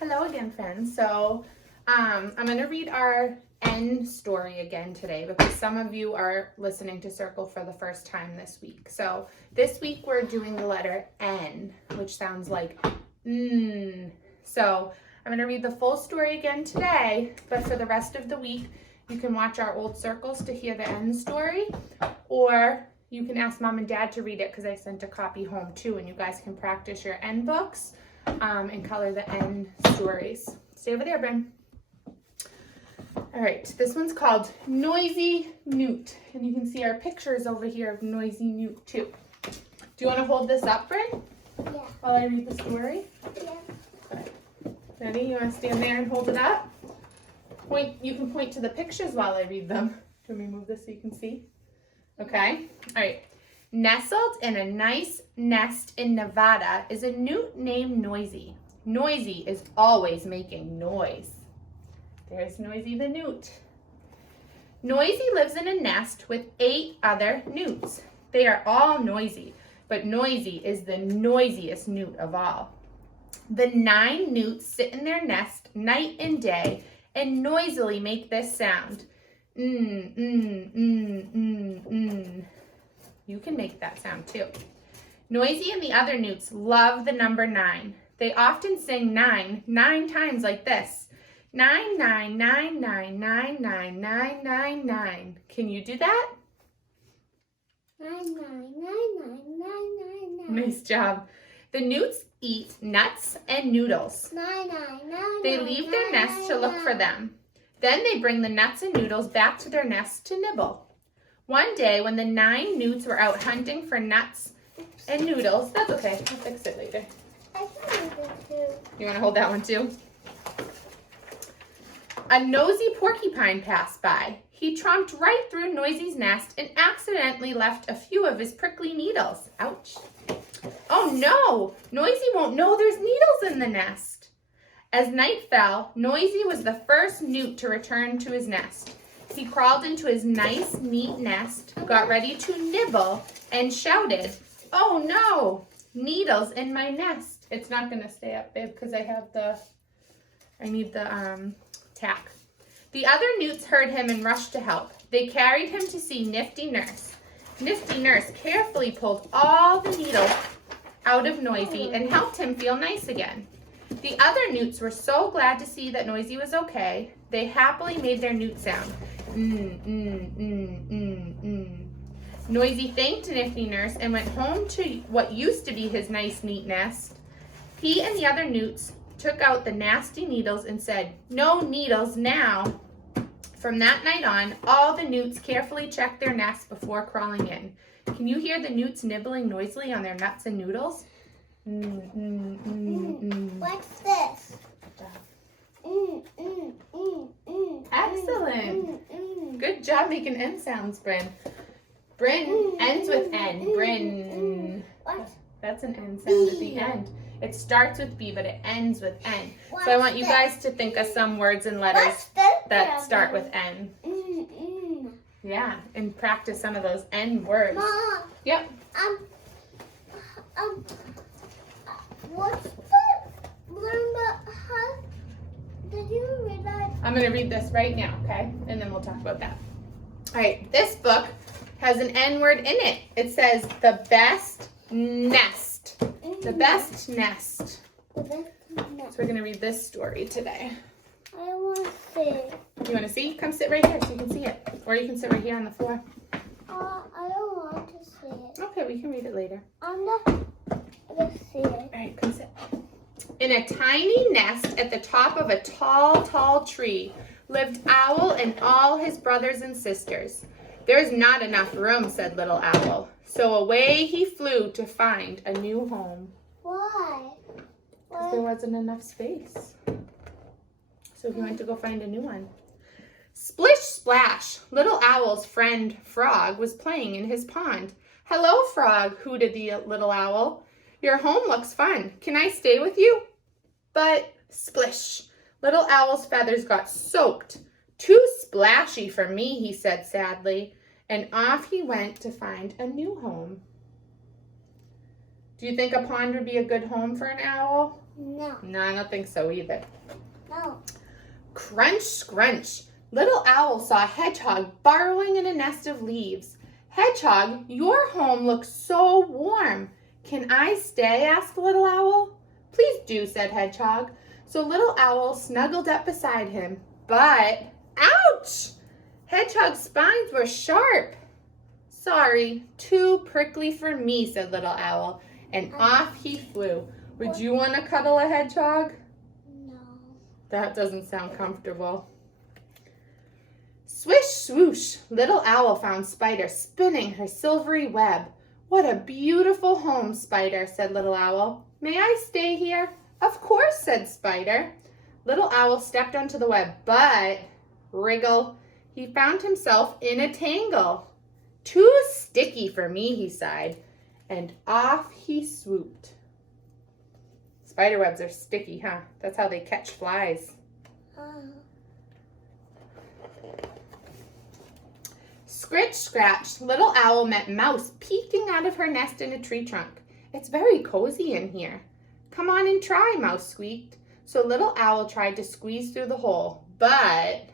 Hello again, friends. So I'm going to read our N story again today because some of you are listening to Circle for the first time this week. So this week we're doing the letter N, which sounds like N. So I'm going to read the full story again today, but for the rest of the week, you can watch our old Circles to hear the N story, or you can ask Mom and Dad to read it because I sent a copy home too, and you guys can practice your N books and color the N stories. Stay over there, Bryn. All right, this one's called Noisy Newt, and you can see our pictures over here of Noisy Newt too. Do you want to hold this up, Bryn? Yeah. While I read the story? Yeah. Okay. Ready? You want to stand there and hold it up? You can point to the pictures while I read them. Can we move this so you can see? Okay. All right. Nestled in a nice nest in Nevada is a newt named Noisy. Noisy is always making noise. There's Noisy the newt. Noisy lives in a nest with 8 other newts. They are all noisy, but Noisy is the noisiest newt of all. The 9 newts sit in their nest night and day and noisily make this sound. You can make that sound too. Noisy and the other newts love the number 9. They often sing 9 times like this. 9, 9, 9, 9, 9, 9, 9, 9, 9. Can you do that? 9, 9, 9, 9, 9, 9, 9. Nice job. The newts eat nuts and noodles. 9, 9, 9. They leave their nest to look for them. Then they bring the nuts and noodles back to their nest to nibble. One day when the 9 newts were out hunting for nuts and noodles, that's okay, I'll fix it later. I can do it too. You want to hold that one too? A nosy porcupine passed by. He tromped right through Noisy's nest and accidentally left a few of his prickly needles. Ouch. Oh no! Noisy won't know there's needles in the nest. As night fell, Noisy was the first newt to return to his nest. He crawled into his nice, neat nest, got ready to nibble, and shouted, "Oh no! Needles in my nest." It's not going to stay up, babe, because I need the tack. The other newts heard him and rushed to help. They carried him to see Nifty Nurse. Nifty Nurse carefully pulled all the needles out of Noisy and helped him feel nice again. The other newts were so glad to see that Noisy was okay, they happily made their newt sound. Noisy thanked Nifty Nurse and went home to what used to be his nice, neat nest. He and the other newts took out the nasty needles and said, "No needles now." From that night on, all the newts carefully checked their nests before crawling in. Can you hear the newts nibbling noisily on their nuts and noodles? What's this? Excellent. Good job making N sounds, Bryn. Bryn ends with N. Bryn. What? That's an N sound at the end. It starts with B, but it ends with N. So I want you guys to think of some words and letters that start with N. Yeah, and practice some of those N words. Mom. Yep. What's the learn but how did you read that? I'm going to read this right now, okay? And then we'll talk about that. All right, this book has an N word in it. It says the best nest. The best nest. The best So we're going to read this story today. I want to see. You want to see? Come sit right here so you can see it. Or you can sit right here on the floor. I don't want to see it. Okay, we can read it later. I'm not going to see it. All right, come sit. In a tiny nest at the top of a tall, tall tree lived Owl and all his brothers and sisters. "There's not enough room," said Little Owl. So away he flew to find a new home. Why? Because there wasn't enough space. So he went to go find a new one. Splish splash, Little Owl's friend Frog was playing in his pond. "Hello, Frog," hooted the little owl. "Your home looks fun. Can I stay with you?" But splish, Little Owl's feathers got soaked. "Too splashy for me," he said sadly, and off he went to find a new home. Do you think a pond would be a good home for an owl? No. No, I don't think so either. No. Crunch, scrunch. Little Owl saw Hedgehog burrowing in a nest of leaves. Hedgehog, your home looks so warm. Can I stay? Asked Little Owl. Please do, said Hedgehog. So Little Owl snuggled up beside him. But, ouch! Hedgehog's spines were sharp. Sorry, too prickly for me, said Little Owl. And off he flew. Would you want to cuddle a hedgehog? No. That doesn't sound comfortable. Swish, swoosh, Little Owl found Spider spinning her silvery web. What a beautiful home, Spider, said Little Owl. May I stay here? Of course, said Spider. Little Owl stepped onto the web, but, wriggle, he found himself in a tangle. Too sticky for me, he sighed, and off he swooped. Spider webs are sticky, huh? That's how they catch flies. Scritch, scratch, Little Owl met Mouse peeking out of her nest in a tree trunk. It's very cozy in here. Come on and try, Mouse squeaked. So Little Owl tried to squeeze through the hole, but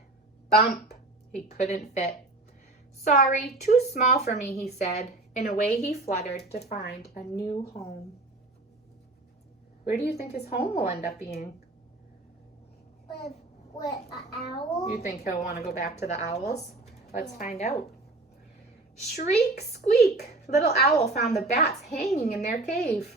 bump, he couldn't fit. Sorry, too small for me, he said, and away he fluttered to find a new home. Where do you think his home will end up being? With an owl? You think he'll want to go back to the owls? Let's find out. Shriek, squeak! Little Owl found the bats hanging in their cave.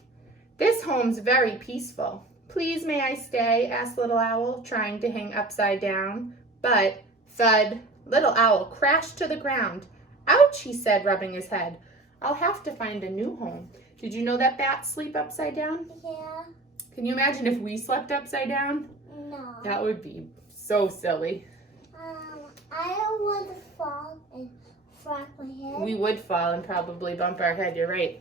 This home's very peaceful. Please, may I stay? Asked Little Owl, trying to hang upside down. But, thud, Little Owl crashed to the ground. Ouch, he said, rubbing his head. I'll have to find a new home. Did you know that bats sleep upside down? Yeah. Can you imagine if we slept upside down? No. That would be so silly. I don't want to fall and flap my head. We would fall and probably bump our head, you're right.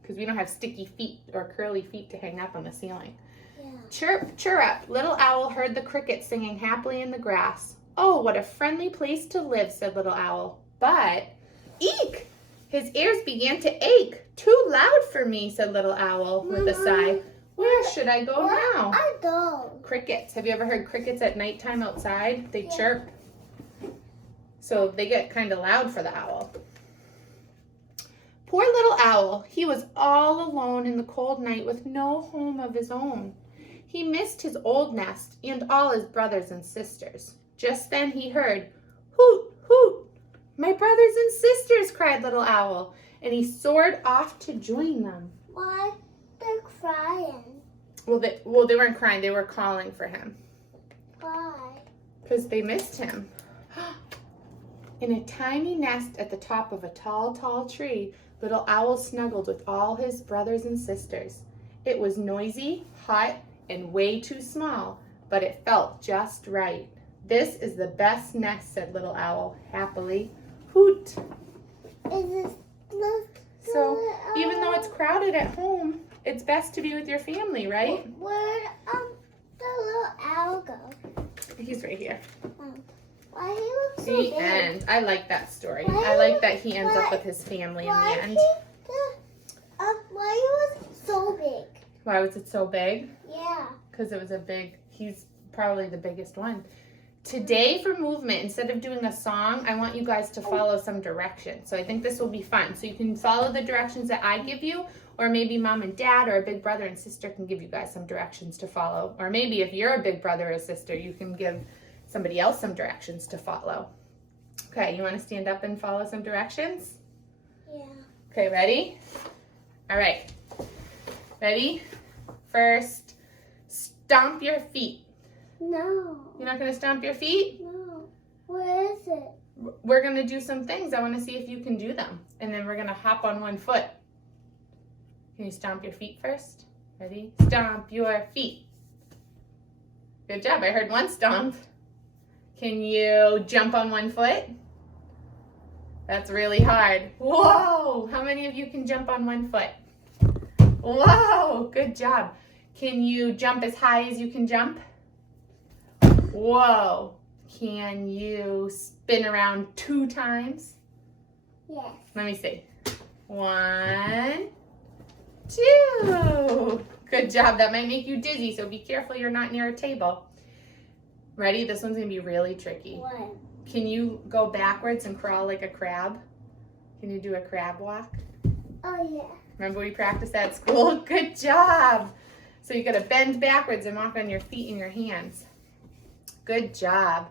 Because we don't have sticky feet or curly feet to hang up on the ceiling. Yeah. Chirp, chirrup. Little Owl heard the crickets singing happily in the grass. Oh, what a friendly place to live, said Little Owl. But, eek! His ears began to ache. Too loud for me, said Little Owl with a sigh. Where should I go now? I go. Crickets. Have you ever heard crickets at nighttime outside? They chirp. So they get kind of loud for the owl. Poor Little Owl. He was all alone in the cold night with no home of his own. He missed his old nest and all his brothers and sisters. Just then he heard, hoot, hoot. My brothers and sisters, cried Little Owl, and he soared off to join them. Why? They're crying. Well, they weren't crying. They were calling for him. Why? Because they missed him. In a tiny nest at the top of a tall, tall tree, Little Owl snuggled with all his brothers and sisters. It was noisy, hot, and way too small, but it felt just right. This is the best nest, said Little Owl happily. Hoot! Is this So, even though it's crowded at home, it's best to be with your family, right? Where'd the little owl go? He's right here. Why he looks so The big? end. I like that story. Why I like that he ends up with his family in the end. Why he was so big? Why was it so big? Yeah. Because it was he's probably the biggest one. Today for movement, instead of doing a song, I want you guys to follow some directions. So I think this will be fun. So you can follow the directions that I give you, or maybe mom and dad or a big brother and sister can give you guys some directions to follow. Or maybe if you're a big brother or sister, you can give somebody else some directions to follow. Okay, you want to stand up and follow some directions? Yeah. Okay, ready? All right. Ready? First, stomp your feet. No. You're not going to stomp your feet? No. Where is it? We're going to do some things. I want to see if you can do them. And then we're going to hop on one foot. Can you stomp your feet first? Ready? Stomp your feet. Good job. I heard one stomp. Can you jump on one foot? That's really hard. Whoa! How many of you can jump on one foot? Whoa! Good job. Can you jump as high as you can jump? Whoa! Can you spin around 2 times? Yes. Let me see. 1, 2. Good job. That might make you dizzy, so be careful you're not near a table. Ready? This one's going to be really tricky. What? Can you go backwards and crawl like a crab? Can you do a crab walk? Oh, yeah. Remember we practiced at school? Good job. So you got to bend backwards and walk on your feet and your hands. Good job.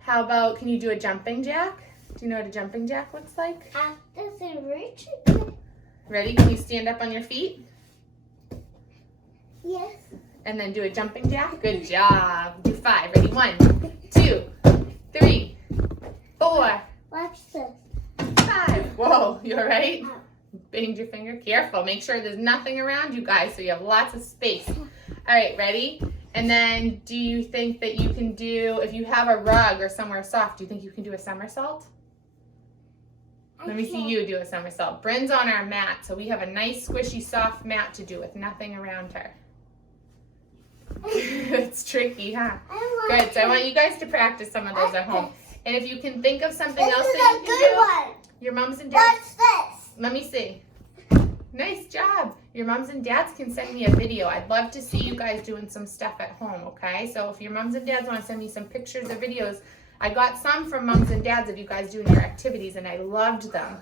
How about, can you do a jumping jack? Do you know what a jumping jack looks like? After the rich. Ready? Can you stand up on your feet? Yes. And then do a jumping jack? Good job. Do 5. Ready? 1, 2, 3, 4, Watch this. 5. Whoa, you all right? Ow. Banged your finger. Careful. Make sure there's nothing around you guys so you have lots of space. All right, ready? And then do you think that you can do, if you have a rug or somewhere soft, do you think you can do a somersault? Let me see you do a somersault. Bryn's on our mat, so we have a nice, squishy, soft mat to do with nothing around her. It's tricky, huh? Good, so I want you guys to practice some of those at home. And if you can think of something else that you can do, your moms and dads. Watch this. Let me see. Nice job. Your moms and dads can send me a video. I'd love to see you guys doing some stuff at home, okay? So if your moms and dads want to send me some pictures or videos, I got some from moms and dads of you guys doing your activities, and I loved them.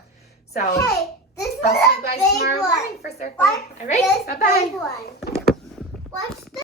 So Hey, this is I'll see you a guys big tomorrow one. morning for circle. Watch All right, this bye-bye. big one. Watch this.